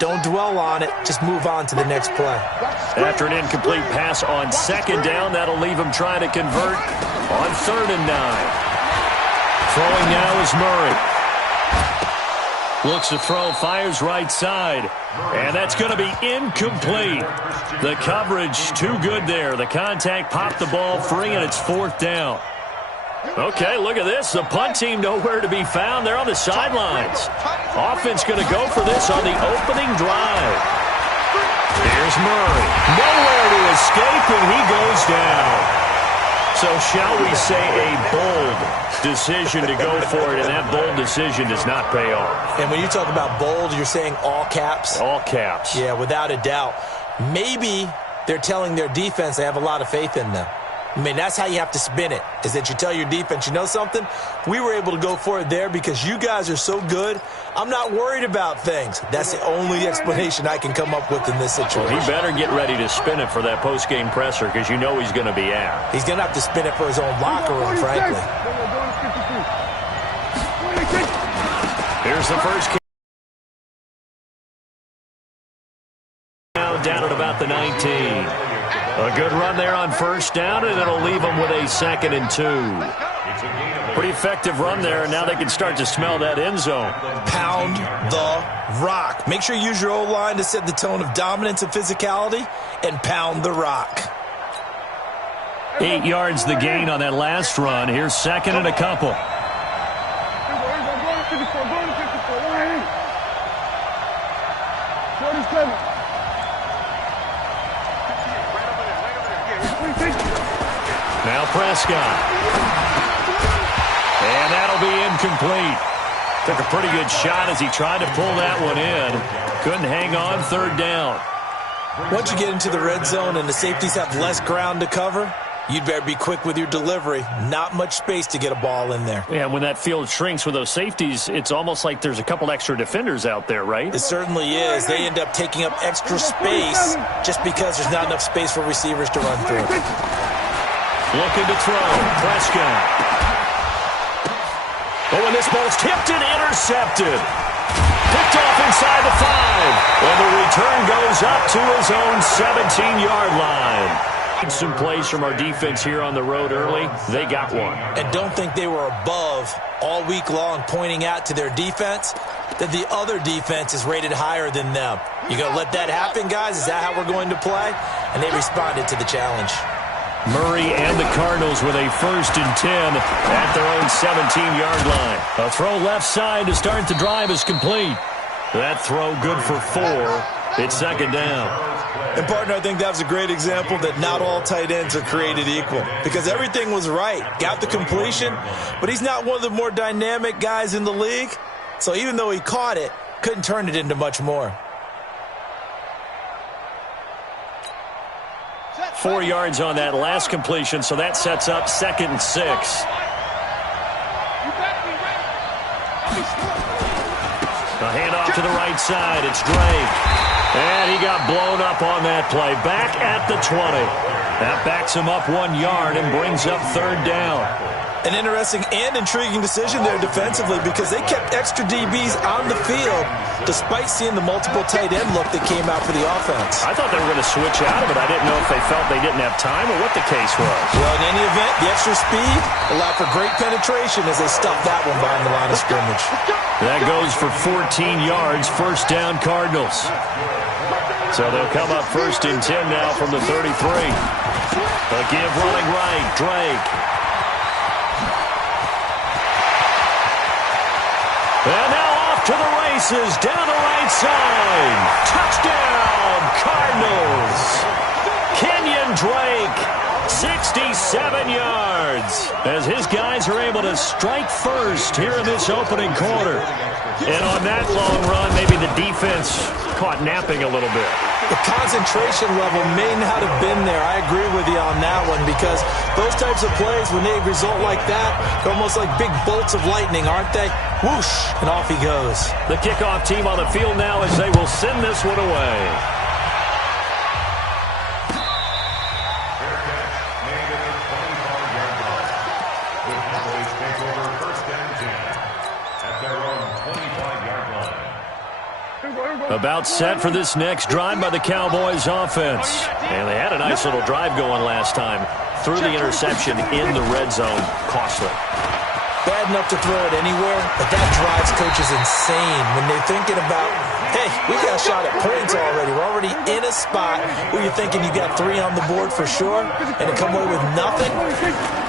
Don't dwell on it. Just move on to the next play. After an incomplete pass on second down, that'll leave him trying to convert on 3rd and 9. Throwing now is Murray. Looks to throw, fires right side. And that's going to be incomplete. The coverage too good there. The contact popped the ball free, and it's 4th down. Okay, look at this. The punt team nowhere to be found. They're on the sidelines. Offense going to go for this on the opening drive. Here's Murray. Nowhere to escape, and he goes down. So shall we say a bold decision to go for it, and that bold decision does not pay off. And when you talk about bold, you're saying all caps? All caps. Yeah, without a doubt. Maybe they're telling their defense they have a lot of faith in them. I mean, that's how you have to spin it, is that you tell your defense, you know something? We were able to go for it there because you guys are so good. I'm not worried about things. That's the only explanation I can come up with in this situation. Well, he better get ready to spin it for that post-game presser because you know he's going to be out. He's going to have to spin it for his own locker room, frankly. Here's the first kick. Now down at about the 19. A good run there on 1st down, and it'll leave them with a 2nd and 2. Pretty effective run there, and now they can start to smell that end zone. Pound the rock. Make sure you use your O-line to set the tone of dominance and physicality, and pound the rock. 8 yards the gain on that last run. Here's 2nd and a couple. Now Prescott. And that'll be incomplete. Took a pretty good shot as he tried to pull that one in. Couldn't hang on 3rd down. Once you get into the red zone and the safeties have less ground to cover, you'd better be quick with your delivery. Not much space to get a ball in there. Yeah, when that field shrinks with those safeties, it's almost like there's a couple extra defenders out there, right? It certainly is. They end up taking up extra space just because there's not enough space for receivers to run through. Looking to throw. Prescott. Oh, and this ball's tipped and intercepted. Picked off inside the 5. And the return goes up to his own 17-yard line. Some plays from our defense here on the road early. They got one. And don't think they were above all week long pointing out to their defense that the other defense is rated higher than them. You going to let that happen, guys? Is that how we're going to play? And they responded to the challenge. Murray and the Cardinals with a 1st and 10 at their own 17-yard line. A throw left side to start the drive is complete. That throw good for 4. It's 2nd down. And, partner, I think that was a great example that not all tight ends are created equal because everything was right. Got the completion, but he's not one of the more dynamic guys in the league. So even though he caught it, couldn't turn it into much more. 4 yards on that last completion, so that sets up 2nd and 6. A handoff to the right side. It's Drake. And he got blown up on that play. Back at the 20. That backs him up 1 yard and brings up 3rd down. An interesting and intriguing decision there defensively because they kept extra DBs on the field despite seeing the multiple tight end look that came out for the offense. I thought they were going to switch out of it. I didn't know if they felt they didn't have time or what the case was. Well, in any event, the extra speed allowed for great penetration as they stuffed that one behind the line of scrimmage. That goes for 14 yards, 1st down Cardinals. So they'll come up 1st and 10 now from the 33. A give running right, Drake. And now off to the races, down the right side. Touchdown, Cardinals. Kenyon Drake, 67 yards. As his guys are able to strike first here in this opening quarter. And on that long run, maybe the defense caught napping a little bit. The concentration level may not have been there. I agree with you on that one because those types of plays, when they result like that, they're almost like big bolts of lightning, aren't they? Whoosh, and off he goes. The kickoff team on the field now as they will send this one away. About set for this next drive by the Cowboys offense. And they had a nice little drive going last time. Threw the interception in the red zone. Costly. Bad enough to throw it anywhere, but that drives coaches insane when they're thinking about, hey, we got a shot at points already. We're already in a spot where you're thinking you got 3 on the board for sure, and to come away with nothing,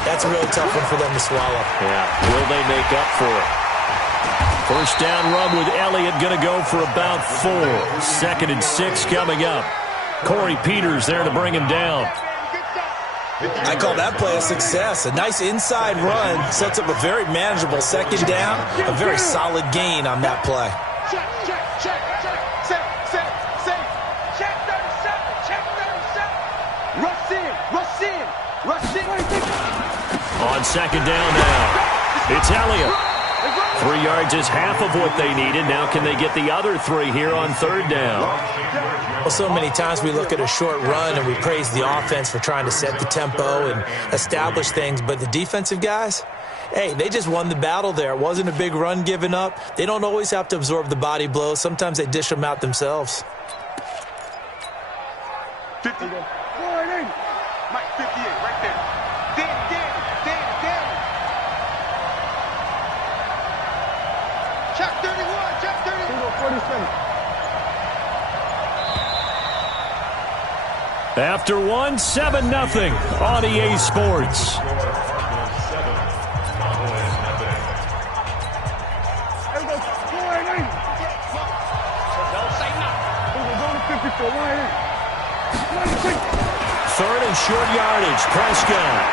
that's a really tough one for them to swallow. Yeah, will they make up for it? First down run with Elliott going to go for about 4. 2nd and 6 coming up. Corey Peters there to bring him down. I call that play a success. A nice inside run sets up a very manageable 2nd down. A very solid gain on that play. Check 37. Rush in. On 2nd down now, it's Elliott. 3 yards is half of what they needed. Now can they get the other 3 here on 3rd down? Well, so many times we look at a short run and we praise the offense for trying to set the tempo and establish things, but the defensive guys, hey, they just won the battle there. It wasn't a big run given up. They don't always have to absorb the body blows. Sometimes they dish them out themselves. 50. Mike, 58, right there. Damn. Check 31. 47. After 1, 7-0 on EA Sports. Third and short yardage. Prescott.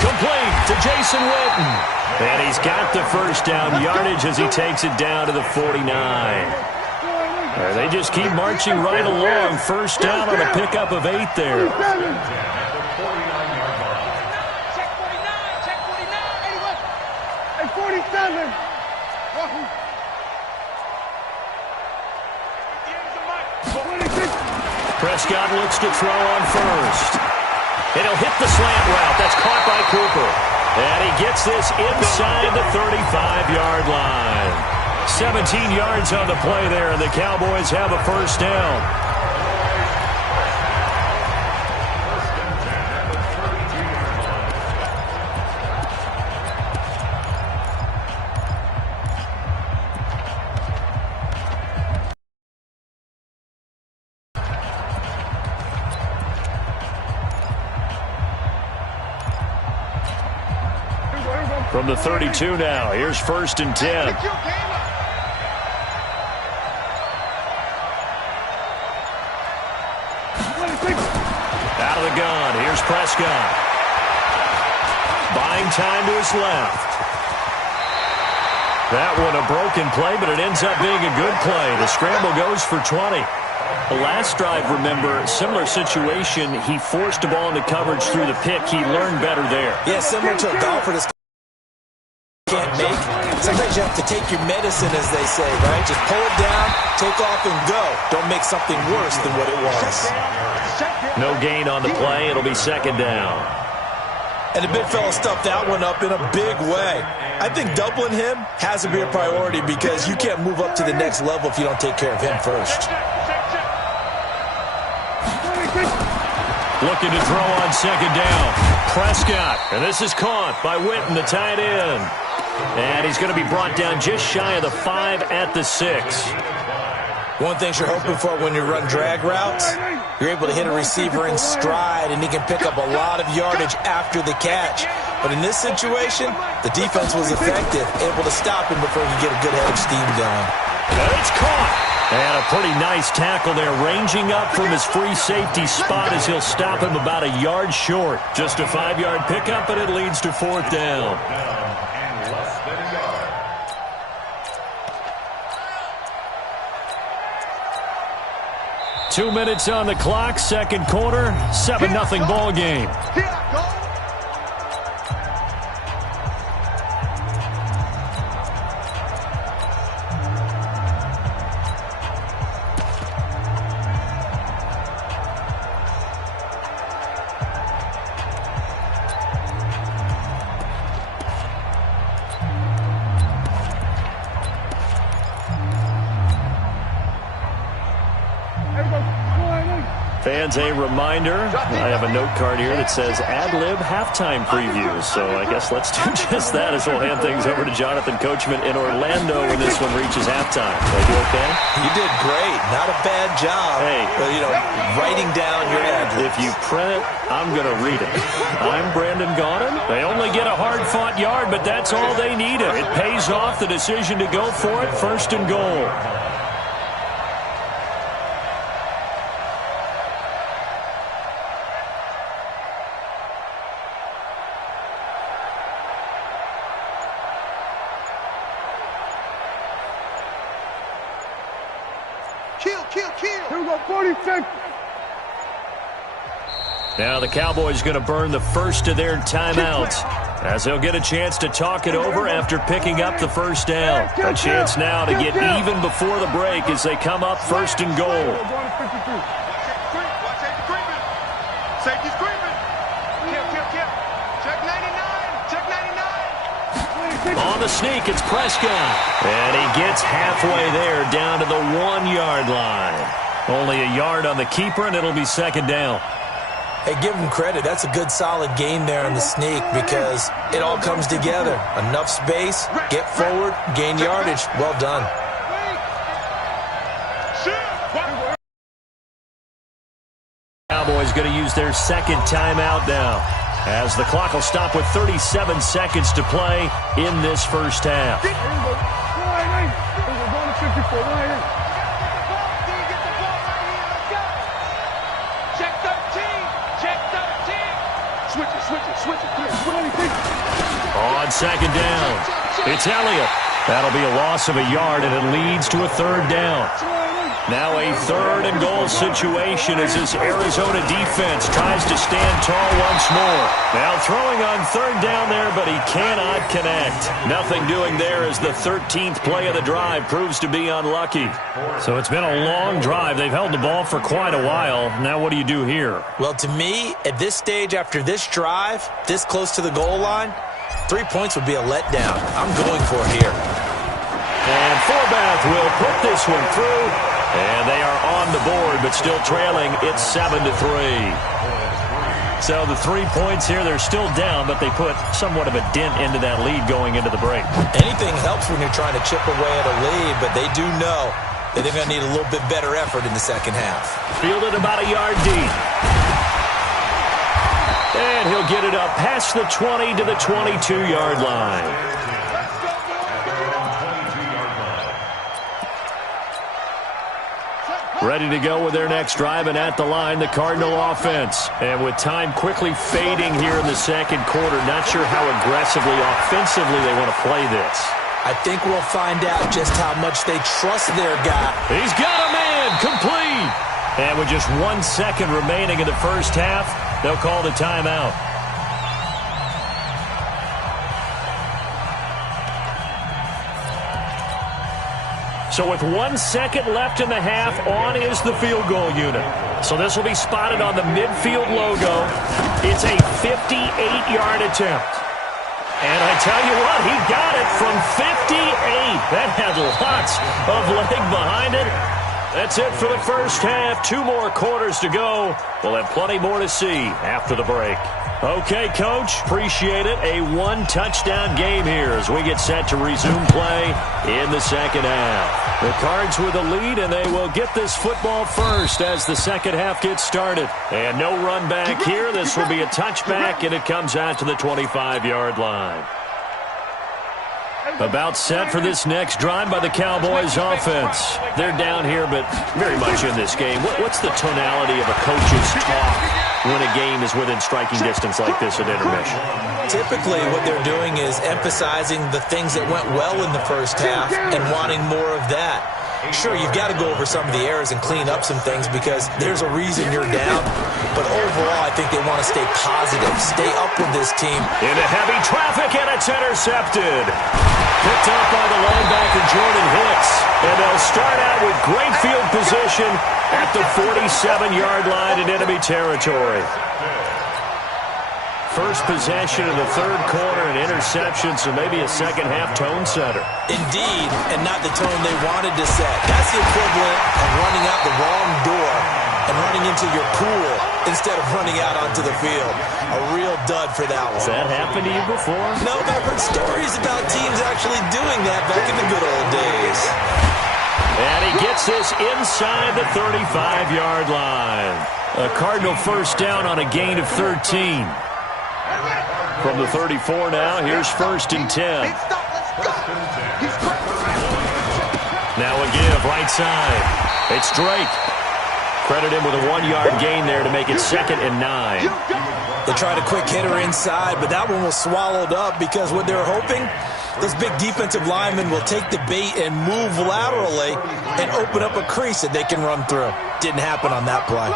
Complete to Jason Witten. And he's got the first down yardage as he takes it down to the 49. They just keep marching right along. First down on a pickup of 8 there. Check 49. Check 49. 47. Prescott looks to throw on first. And he'll hit the slant route. That's caught by Cooper. And he gets this inside the 35-yard line. 17 yards on the play there, and the Cowboys have a first down. From the 32 now, here's 1st and 10. Out of the gun, here's Prescott. Buying time to his left. That one a broken play, but it ends up being a good play. The scramble goes for 20. The last drive, remember, similar situation. He forced the ball into coverage through the pick. He learned better there. Yeah, similar to a golfer that's can't make. Sometimes you have to take your medicine, as they say, right? Just pull it down, take off, and go. Don't make something worse than what it was. No gain on the play. It'll be 2nd down. And the big fella stuffed that one up in a big way. I think doubling him has to be a priority because you can't move up to the next level if you don't take care of him first. Looking to throw on 2nd down. Prescott. And this is caught by Witten, the tight end. And he's going to be brought down just shy of the 5 at the 6. One thing you're hoping for when you run drag routes, you're able to hit a receiver in stride, and he can pick up a lot of yardage after the catch. But in this situation, the defense was effective, able to stop him before he could get a good head of steam going. And it's caught. And a pretty nice tackle there, ranging up from his free safety spot as he'll stop him about a yard short. Just a 5-yard pickup, and it leads to 4th down. 2 minutes on the clock, 2nd quarter, 7-0 ball game. Fans, a reminder, I have a note card here that says ad-lib halftime previews. So I guess let's do just that as we'll hand things over to Jonathan Coachman in Orlando when this one reaches halftime. Are you okay? You did great. Not a bad job. Hey. Writing down your ad-libs. If you print it, I'm going to read it. I'm Brandon Gaudin. They only get a hard-fought yard, but that's all they needed. It pays off the decision to go for it, 1st and goal. Kill. Here we go, 46. Now the Cowboys going to burn the first of their timeouts as they'll get a chance to talk it over after picking up the first down. A chance now to get even before the break as they come up 1st and goal. Safety's creeping. Kill. Check 99. On the sneak, it's Prescott. And he gets halfway there down to the 1-yard line. Only a yard on the keeper, and it'll be 2nd down. Hey, give him credit. That's a good, solid game there on the sneak because it all comes together. Enough space, get forward, gain yardage. Well done. Cowboys going to use their 2nd timeout now as the clock will stop with 37 seconds to play in this first half. On 2nd down, it's Elliott. That'll be a loss of a yard, and it leads to a 3rd down. Now a 3rd and goal situation as this Arizona defense tries to stand tall once more. Now throwing on 3rd down there, but he cannot connect. Nothing doing there as the 13th play of the drive proves to be unlucky. So it's been a long drive. They've held the ball for quite a while. Now what do you do here? Well, to me, at this stage after this drive, this close to the goal line, 3 points would be a letdown. I'm going for it here. And Forbath will put this one through. And they are on the board, but still trailing. It's 7-3. So the 3 points here, they're still down, but they put somewhat of a dent into that lead going into the break. Anything helps when you're trying to chip away at a lead, but they do know that they're going to need a little bit better effort in the second half. Fielded about a yard deep. And he'll get it up past the 20 to the 22-yard line. Ready to go with their next drive, and at the line, the Cardinal offense. And with time quickly fading here in the 2nd quarter, not sure how aggressively, offensively they want to play this. I think we'll find out just how much they trust their guy. He's got a man, complete. And with just 1 second remaining in the first half, they'll call the timeout. So with 1 second left in the half, on is the field goal unit. So this will be spotted on the midfield logo. It's a 58-yard attempt. And I tell you what, he got it from 58. That had lots of leg behind it. That's it for the first half. 2 more quarters to go. We'll have plenty more to see after the break. Okay, Coach, appreciate it. A 1-touchdown game here as we get set to resume play in the second half. The Cards with a lead, and they will get this football first as the second half gets started. And no run back here. This will be a touchback, and it comes out to the 25-yard line. About set for this next drive by the Cowboys offense. They're down here, but very much in this game. What's the tonality of a coach's talk when a game is within striking distance like this at intermission? Typically, what they're doing is emphasizing the things that went well in the first half and wanting more of that. Sure, you've got to go over some of the errors and clean up some things because there's a reason you're down. But overall, I think they want to stay positive, stay up with this team. Into heavy traffic, and it's intercepted. Picked up by the linebacker, Jordan Hicks. And they'll start out with great field position at the 47-yard line in enemy territory. First possession of the third quarter, an interception, so maybe a second-half tone setter. Indeed, and not the tone they wanted to set. That's the equivalent of running out the wrong door into your pool instead of running out onto the field. A real dud for that one. Has that happened to you before? No, but I've heard stories about teams actually doing that back in the good old days. And he gets this inside the 35-yard line. A Cardinal first down on a gain of 13. From the 34 now, here's 1st and 10. Now a give, right side. It's Drake. Credit him with a 1-yard gain there to make it 2nd and 9. They tried a quick hitter inside, but that one was swallowed up because what they were hoping, those big defensive linemen will take the bait and move laterally and open up a crease that they can run through. Didn't happen on that play.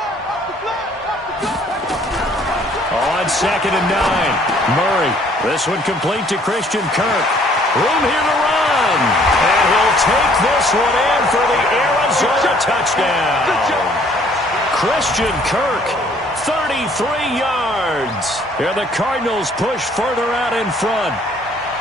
On 2nd and 9, Murray. This one complete to Christian Kirk. Room here to run. And he'll take this one in for the Arizona touchdown. Christian Kirk, 33 yards. And the Cardinals push further out in front.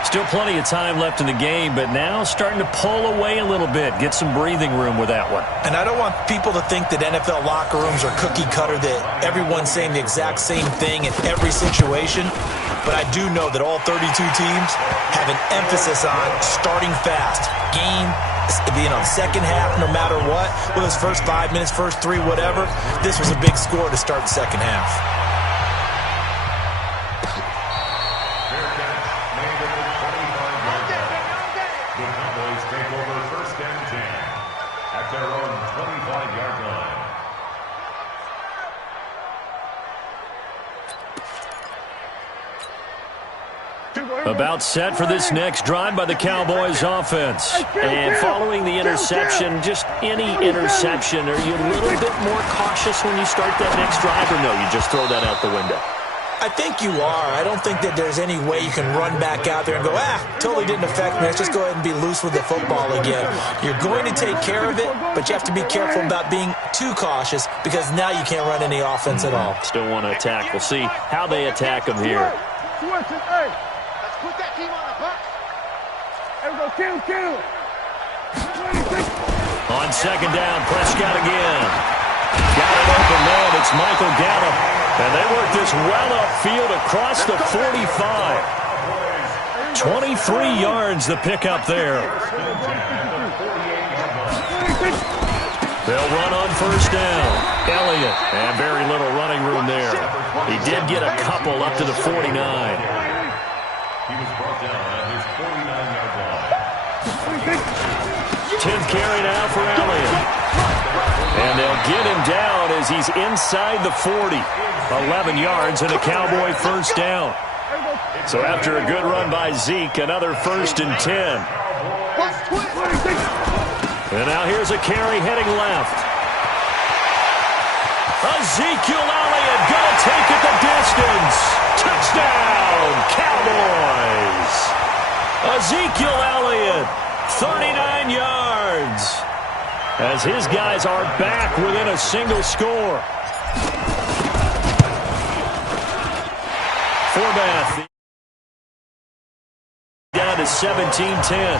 Still plenty of time left in the game, but now starting to pull away a little bit. Get some breathing room with that one. And I don't want people to think that NFL locker rooms are cookie cutter, that everyone's saying the exact same thing in every situation. But I do know that all 32 teams have an emphasis on starting fast. Game being on second half no matter what. Whether it's first 5 minutes, first 3, whatever. This was a big score to start the second half. About set for this next drive by the Cowboys offense. And following the interception, just any interception, are you a little bit more cautious when you start that next drive, or no, you just throw that out the window? I think you are. I don't think that there's any way you can run back out there and go, totally didn't affect me. Let's just go ahead and be loose with the football again. You're going to take care of it, but you have to be careful about being too cautious because now you can't run any offense at all. Still want to attack. We'll see how they attack them here. Put that team on the box. Everybody kill. On 2nd down, Prescott again. Got it open man. It's Michael Gallup. And they work this well upfield across the 45. 23 yards the pickup there. They'll run on 1st down. Elliott. And very little running room there. He did get a couple up to the 49. He was brought down at his 49-yard line. 10th carry now for Elliott. And they'll get him down as he's inside the 40. 11 yards and a Cowboy first down. So after a good run by Zeke, another 1st and 10. And now here's a carry heading left. Ezekiel Elliott going to take it the distance. Touchdown, Cowboys. Ezekiel Elliott, 39 yards. As his guys are back within a single score. Forbath down to 17-10.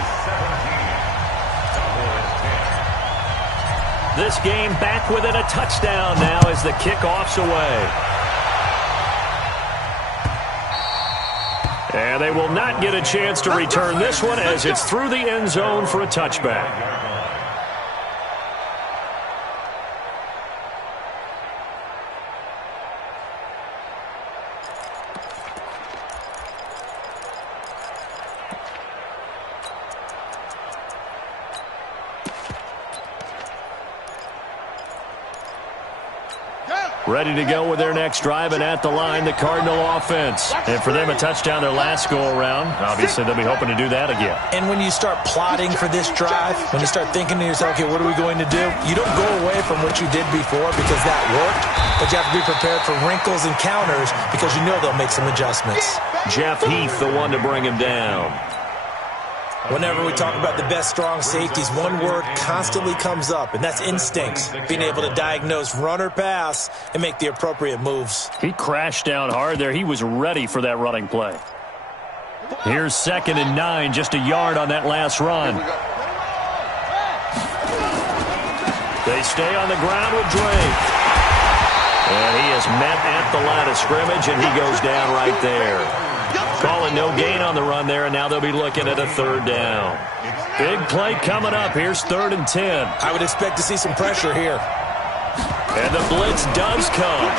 This game back within a touchdown now as the kickoff's away. And they will not get a chance to return this one as it's through the end zone for a touchback. Ready to go with their next drive, and at the line, the Cardinal offense. And for them, a touchdown their last go-around. Obviously, they'll be hoping to do that again. And when you start plotting for this drive, when you start thinking to yourself, okay, what are we going to do? You don't go away from what you did before because that worked, but you have to be prepared for wrinkles and counters because you know they'll make some adjustments. Jeff Heath, the one to bring him down. Whenever we talk about the best strong safeties, one word constantly comes up, and that's instincts. Being able to diagnose run or pass and make the appropriate moves. He crashed down hard there. He was ready for that running play. Here's 2nd and 9, just a yard on that last run. They stay on the ground with Drake. And he is met at the line of scrimmage, and he goes down right there. Calling no gain on the run there, and now they'll be looking at a third down. Big play coming up. Here's 3rd and 10. I would expect to see some pressure here. And the blitz does come.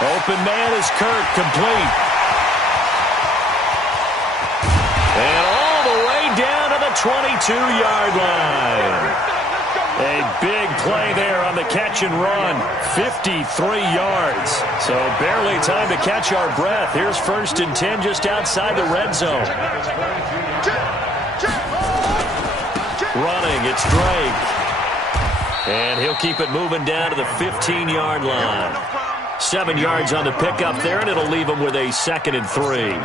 Open man is Kirk, complete. And all the way down to the 22-yard line. A big play there on the catch and run. 53 yards. So barely time to catch our breath. Here's 1st and 10 just outside the red zone. Running, it's Drake. And he'll keep it moving down to the 15-yard line. 7 yards on the pickup there, and it'll leave him with a 2nd and 3.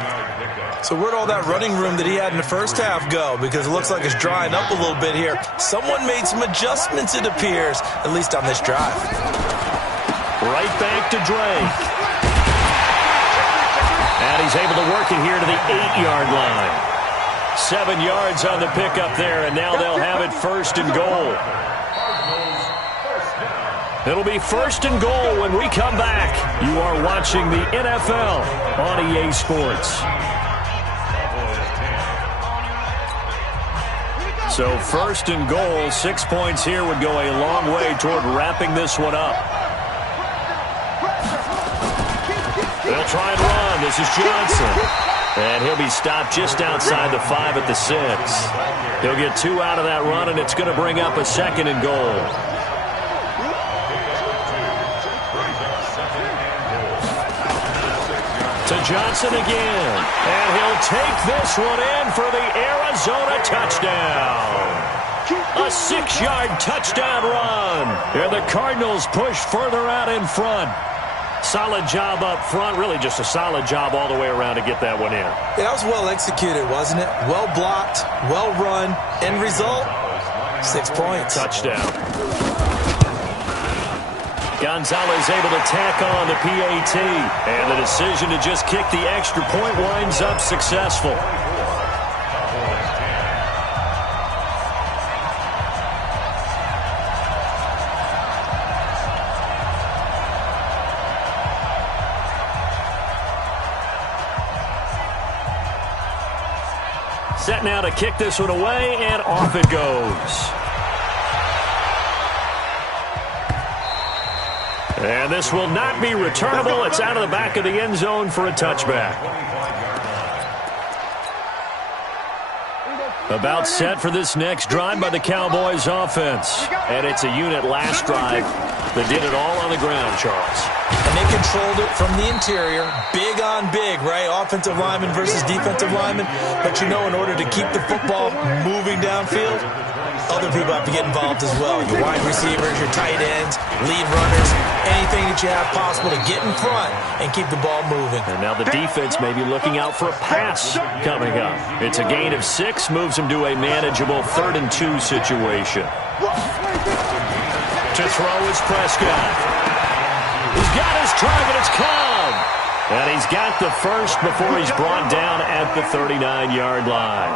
So where'd all that running room that he had in the first half go? Because it looks like it's drying up a little bit here. Someone made some adjustments, it appears, at least on this drive. Right back to Drake. And he's able to work it here to the 8-yard line. 7 yards on the pickup there, and now they'll have it 1st and goal. It'll be 1st and goal when we come back. You are watching the NFL on EA Sports. So 1st and goal, 6 points here would go a long way toward wrapping this one up. They'll try and run. This is Johnson. And he'll be stopped just outside the 5 at the 6. He'll get 2 out of that run, and it's going to bring up a 2nd and goal. To Johnson again. And he'll take this one in for the Arizona touchdown. A 6-yard touchdown run. And the Cardinals push further out in front. Solid job up front. Really just a solid job all the way around to get that one in. Yeah, that was well executed, wasn't it? Well blocked, well run. End result, 6 points. Touchdown. Gonzalez able to tack on the PAT. And the decision to just kick the extra point winds up successful. Set now to kick this one away, and off it goes. And this will not be returnable. It's out of the back of the end zone for a touchback. About set for this next drive by the Cowboys offense. And it's a unit last drive that did it all on the ground, Charles. And they controlled it from the interior. Big on big, right? Offensive lineman versus defensive lineman. But you know, in order to keep the football moving downfield, other people have to get involved as well. Your wide receivers, your tight ends, lead runners, anything that you have possible to get in front and keep the ball moving. And now the defense may be looking out for a pass coming up. It's a gain of 6, moves them to a manageable 3rd and 2 situation. To throw is Prescott. He's got his target. It's Cobb. And he's got the first before he's brought down at the 39-yard line.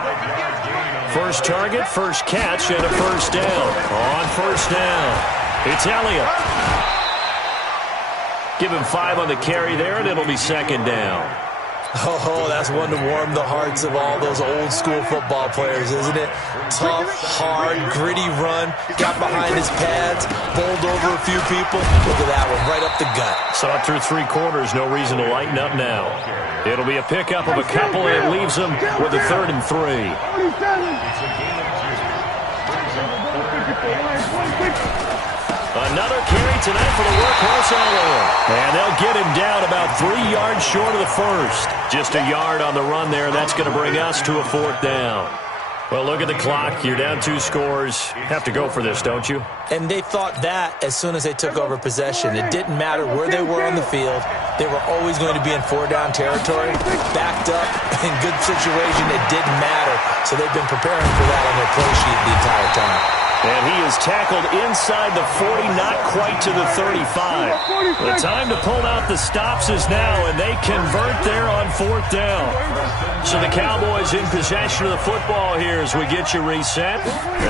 First target, first catch, and a first down. On first down, it's Elliott. Give him 5 on the carry there, and it'll be 2nd down. Oh, that's one to warm the hearts of all those old school football players, isn't it? Tough, hard, gritty run. Got behind his pads, bowled over a few people. Look at that one, right up the gut. Saw it through 3 quarters, no reason to lighten up now. It'll be a pickup of a couple, and it leaves him with a 3rd and 3. Another carry tonight for the workhorse Elliott. And they'll get him down about 3 yards short of the first. Just a yard on the run there. That's going to bring us to a 4th down. Well, look at the clock. You're down 2 scores. Have to go for this, don't you? And they thought that as soon as they took over possession. It didn't matter where they were on the field. They were always going to be in 4-down territory. Backed up, in good situation, it didn't matter. So they've been preparing for that on their play sheet the entire time. And he is tackled inside the 40, not quite to the 35. The time to pull out the stops is now, and they convert there on 4th down. So the Cowboys in possession of the football here as we get you reset.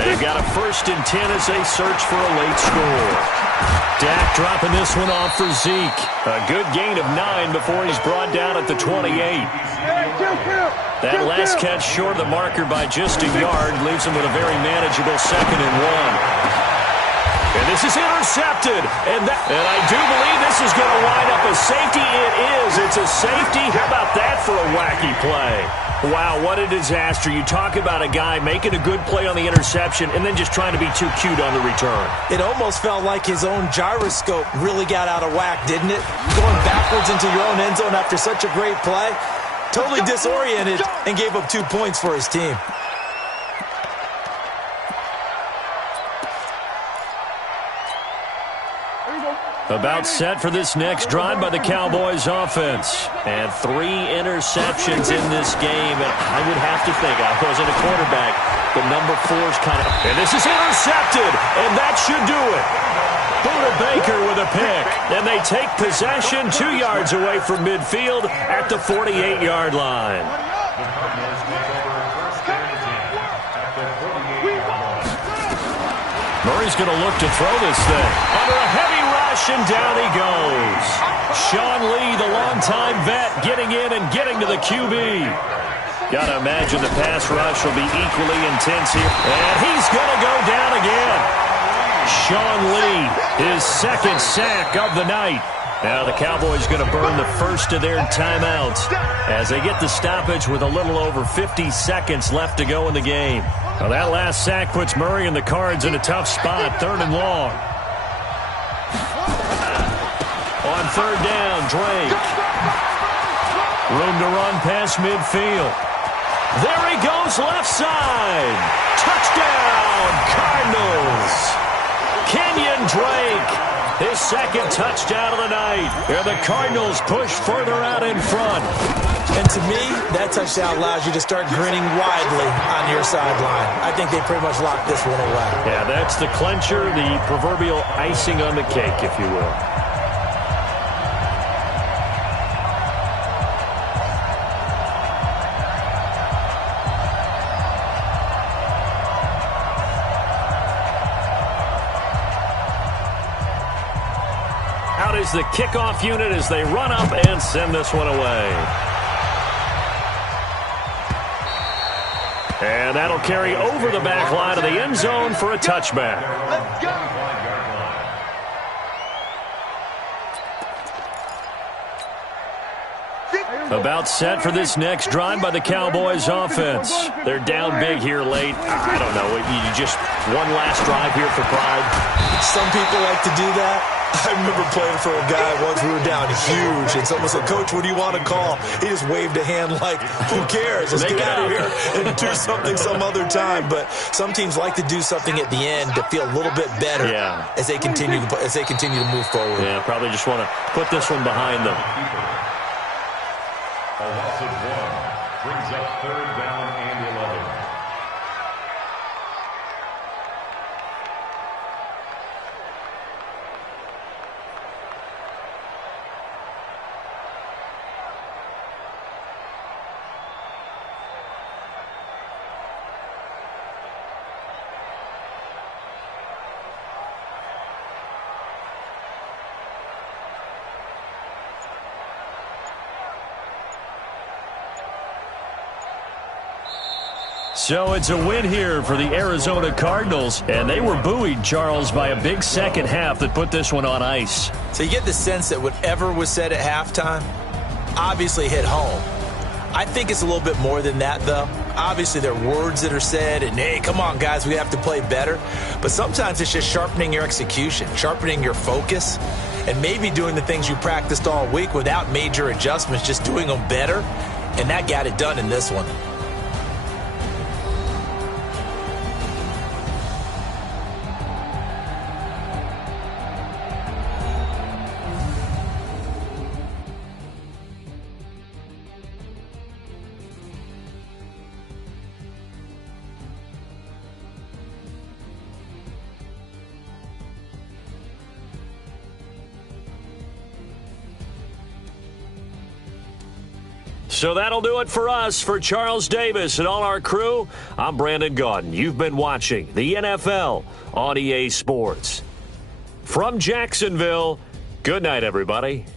They've got a 1st and 10 as they search for a late score. Dak dropping this one off for Zeke. A good gain of 9 before he's brought down at the 28. That last catch short of the marker by just a yard leaves him with a very manageable 2nd and 1. And this is intercepted. And I do believe this is going to wind up a safety. It is. It's a safety. How about that for a wacky play? Wow, what a disaster. You talk about a guy making a good play on the interception and then just trying to be too cute on the return. It almost felt like his own gyroscope really got out of whack, didn't it? Going backwards into your own end zone after such a great play. Totally disoriented and gave up 2 points for his team. About set for this next drive by the Cowboys offense. And 3 interceptions in this game. And I would have to think, I wasn't a quarterback, but number 4's kind of... And this is intercepted, and that should do it. Buda Baker with a pick. And they take possession 2 yards away from midfield at the 48-yard line. Murray's going to look to throw this thing. Under a heavy rush, and down he goes. Sean Lee, the longtime vet, getting in and getting to the QB. Got to imagine the pass rush will be equally intense here. And he's going to go down again. Sean Lee, his 2nd sack of the night. Now the Cowboys going to burn the first of their timeouts as they get the stoppage with a little over 50 seconds left to go in the game. Well, that last sack puts Murray and the Cards in a tough spot, 3rd and long. On 3rd down, Drake. Room to run past midfield. There he goes, left side. Touchdown, Cardinals. Kenyon Drake, his 2nd touchdown of the night. And the Cardinals push further out in front. And to me, that touchdown allows you to start grinning widely on your sideline. I think they pretty much locked this one away. Yeah, that's the clincher, the proverbial icing on the cake, if you will. Out is the kickoff unit as they run up and send this one away. And that'll carry over the back line of the end zone for a touchback. Let's go. About set for this next drive by the Cowboys offense. They're down big here late. I don't know. You just one last drive here for pride. Some people like to do that. I remember playing for a guy once. We were down huge, and someone said, "Coach, what do you want to call?" He just waved a hand like, "Who cares? Let's get out of here and do something some other time." But some teams like to do something at the end to feel a little bit better as they continue to move forward. Yeah, probably just want to put this one behind them. A loss of 1 brings up 3rd down and 11. So it's a win here for the Arizona Cardinals, and they were buoyed, Charles, by a big second half that put this one on ice. So you get the sense that whatever was said at halftime obviously hit home. I think it's a little bit more than that, though. Obviously, there are words that are said, and, hey, come on, guys, we have to play better. But sometimes it's just sharpening your execution, sharpening your focus, and maybe doing the things you practiced all week without major adjustments, just doing them better, and that got it done in this one. So that'll do it for us. For Charles Davis and all our crew, I'm Brandon Gaudin. You've been watching the NFL on EA Sports. From Jacksonville, good night, everybody.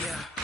Yeah.